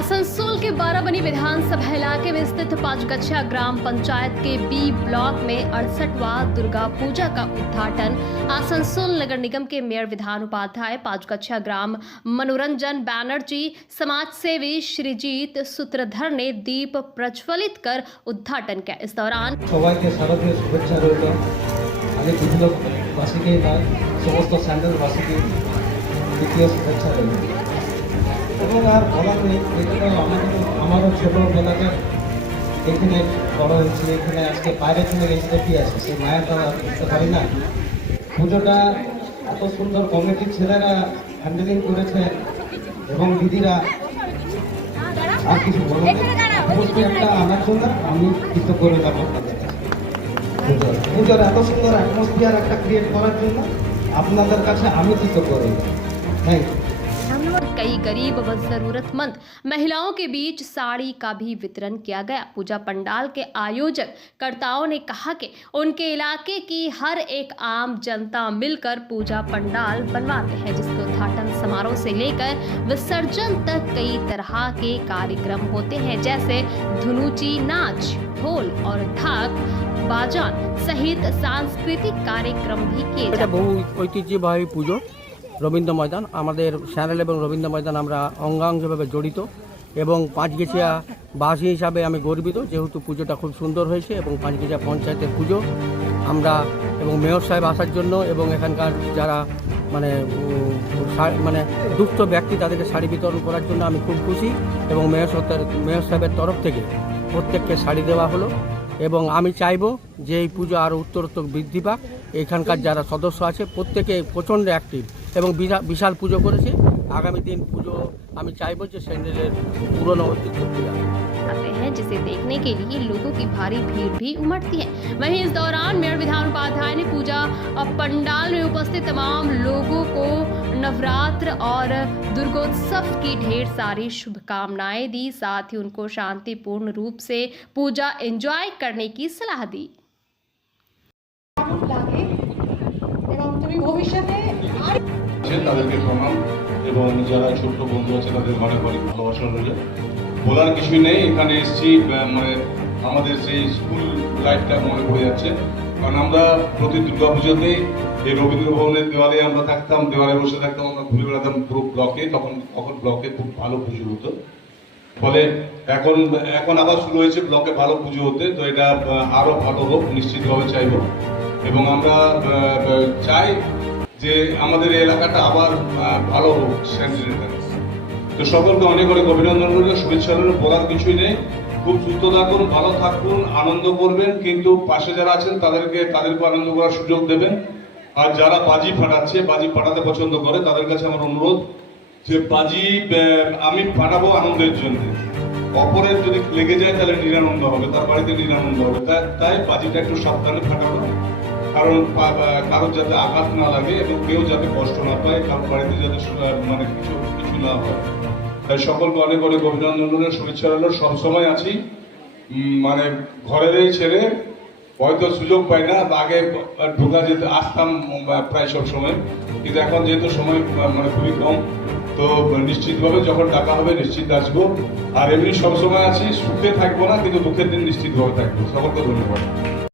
आसनसोल के बाराबनी विधानसभा इलाके में स्थित पांचगछिया ग्राम पंचायत के बी ब्लॉक में 68वां दुर्गा पूजा का उद्घाटन आसनसोल नगर निगम के मेयर विधान उपाध्याय, पांचगछिया ग्राम मनोरंजन बैनर्जी, समाज सेवी श्रीजीत सूत्रधर ने दीप प्रज्वलित कर उद्घाटन किया। इस दौरान এবং আর বলার নেই, এটা তো আমারও ছোটোবেলাকার এখানে বড় হয়েছে, এখানে আজকে বাইরে থেকে রেসিপি আছে, সেই মায়াটা বুঝতে পারি না। পুজোটা এত সুন্দর কমিটির ছেলেরা হ্যান্ডেলিং করেছে এবং দিদিরা, আর কিছু বলার নেই। অবশ্যই একটা আনার জন্য আমি কৃতজ্ঞ থাকবো আপনাদের কাছে। পুজোর এত সুন্দর অ্যাটমসফিয়ার একটা ক্রিয়েট করার জন্য আপনাদের কাছে আমি কৃতজ্ঞ রইব। Thank you. कई गरीब व जरूरतमंद महिलाओं के बीच साड़ी का भी वितरण किया गया। पूजा पंडाल के आयोजक कर्ताओं ने कहा कि उनके इलाके की हर एक आम जनता मिलकर पूजा पंडाल बनवाते हैं, जिसके उद्घाटन समारोह से लेकर विसर्जन तक कई तरह के कार्यक्रम होते हैं, जैसे धुनुची नाच, ढोल और ढाक बाजान सहित सांस्कृतिक कार्यक्रम भी किए जाते हैं। বহু ঐতিহ্যবাহী পুজো রবীন্দ্র ময়দান, আমাদের চ্যানেল এবং রবীন্দ্র ময়দান আমরা অঙ্গাঙ্গভাবে জড়িত এবং পাঁচগেছিয়া বাসী হিসাবে আমি গর্বিত, যেহেতু পুজোটা খুব সুন্দর হয়েছে এবং পাঁচগেছিয়া পঞ্চায়েতের পুজো আমরা এবং মেয়র সাহেব আসার জন্য এবং এখানকার যারা মানে দুস্থ ব্যক্তি তাদেরকে শাড়ি বিতরণ করার জন্য আমি খুব খুশি এবং মেয়র সাহেবের তরফ থেকে প্রত্যেককে শাড়ি দেওয়া হলো এবং আমি চাইব যে এই পুজো আরও উত্তরোত্তর বৃদ্ধি পাক। এখানকার যারা সদস্য আছে প্রত্যেকে প্রচণ্ড অ্যাক্টিভ এবং বিশাল পুজো করেছে। আগামী দিন পুজো আমি চাইব যে স্যান্ডেলের পুরনো ঐতিহ্য ফিরে आते हैं, जिसे देखने के लिए लोगों की भारी भीड़ भी उमड़ती है। वहीं इस दौरान मेयर विधान उपाध्याय ने पूजा पंडाल में उपस्थित तमाम लोगों को नवरात्र और दुर्गोत्सव की ढेर सारी शुभकामनाएं दी, साथ ही उनको शांतिपूर्ण रूप से पूजा एंजॉय करने की सलाह दी। তাদেরকে প্রণাম এবং যারা ছোট্ট বন্ধু আছে তাদের ঘরে ঘরে ভালোবাসা রইল। বলার কিছুই নেই, এখানে এসেছি মানে আমাদের সেই স্কুল লাইফটা মনে পড়ে যাচ্ছে, কারণ আমরা প্রতি দুর্গা পুজোতেই এই রবীন্দ্র ভবনের দেওয়ালে আমরা থাকতাম, দেওয়ালে বসে থাকতাম, আমরা ঘুরে বেড়াতাম পুরো ব্লকে। তখন ব্লকে খুব ভালো পুজো হতো। ফলে এখন আবার শুরু হয়েছে ব্লকে ভালো পুজো হতে, তো এটা আরো ভালো হোক নিশ্চিতভাবে চাইব এবং আমরা চাই যে আমাদের এলাকাটা আবার ভালো হোক স্যানিটেশন। তো সকলকে অনেক অনেক অভিনন্দন রইল, শুভেচ্ছা রইল। বলার কিছুই নেই, খুব সুস্থ থাকুন, ভালো থাকুন, আনন্দ করবেন, কিন্তু পাশে যারা আছেন তাদেরকে আনন্দ করার সুযোগ দেবেন। আর যারা বাজি ফাটাচ্ছে, বাজি ফাটাতে পছন্দ করে, তাদের কাছে আমার অনুরোধ যে বাজি আমি ফাটাবো আনন্দের জন্য, অপরের যদি লেগে যায় তাহলে নিরানন্দ হবে, তার বাড়িতে নিরানন্দ হবে। তাই বাজিটা একটু সাবধানে ফাটাবো, কারণ কারোর যাতে আঘাত না লাগে এবং কেউ যাতে কষ্ট না পায়, কারোর বাড়িতে যাতে মানে কিছু না হয়। তাই সকলকে অনেক অনেক অভিনন্দন, শুভেচ্ছা রইল। সবসময় আছি, মানে ঘরের এই ছেলে হয়তো সুযোগ পাই না, আগে ঢোকা যেতে আসতাম প্রায় সব সময়, কিন্তু এখন যেহেতু সময় মানে খুবই কম, তো নিশ্চিতভাবে যখন ডাকা হবে নিশ্চিত আসবো। আর এমনি সবসময় আছি, সুখে থাকবো না কিন্তু দুঃখের দিন নিশ্চিতভাবে থাকবো। সকলকে ধন্যবাদ।